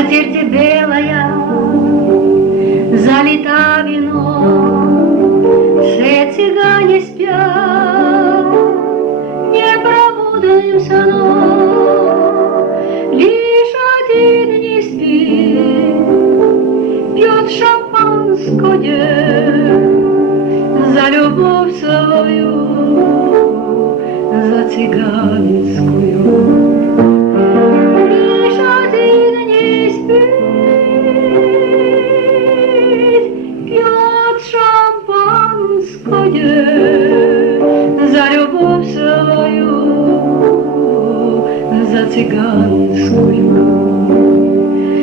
Скатерть белая залита вином, все цыгане спят непробудным сном. Лишь один не спит, пьет шампанское за любовь свою, за цыганскую.